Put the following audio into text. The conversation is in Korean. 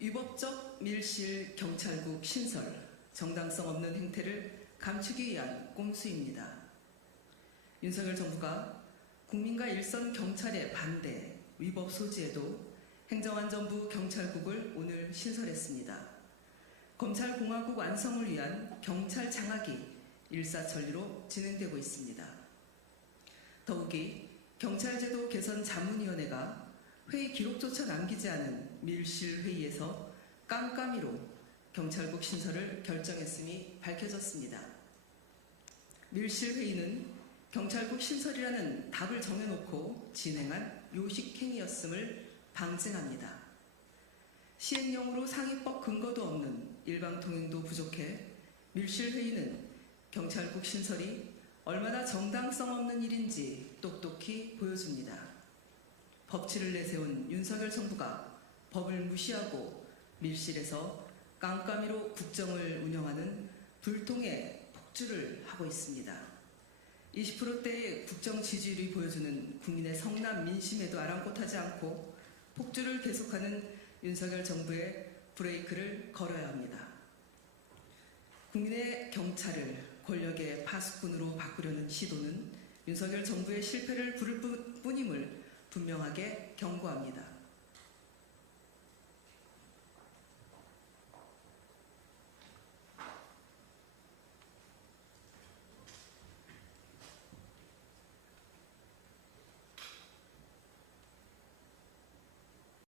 위법적 밀실 경찰국 신설, 정당성 없는 행태를 감추기 위한 꼼수입니다. 윤석열 정부가 국민과 일선 경찰의 반대, 위법 소지에도 행정안전부 경찰국을 오늘 신설했습니다. 검찰공화국 완성을 위한 경찰 장악이 일사천리로 진행되고 있습니다. 더욱이 경찰제도 개선 자문위원회가 회의 기록조차 남기지 않은 밀실 회의에서 깜깜이로 경찰국 신설을 결정했음이 밝혀졌습니다. 밀실 회의는 경찰국 신설이라는 답을 정해놓고 진행한 요식행위였음을 방증합니다. 시행령으로 상위법 근거도 없는 일방 통행도 부족해 밀실 회의는 경찰국 신설이 얼마나 정당성 없는 일인지 보여줍니다. 법치를 내세운 윤석열 정부가 법을 무시하고 밀실에서 깜깜이로 국정을 운영하는 불통의 폭주를 하고 있습니다. 20%대의 국정 지지율이 보여주는 국민의 성남 민심에도 아랑곳하지 않고 폭주를 계속하는 윤석열 정부의 브레이크를 걸어야 합니다. 국민의 경찰을 권력의 파수꾼으로 바꾸려는 시도는 윤석열 정부의 실패를 부를 뿐- 뿐임을 분명하게 경고합니다.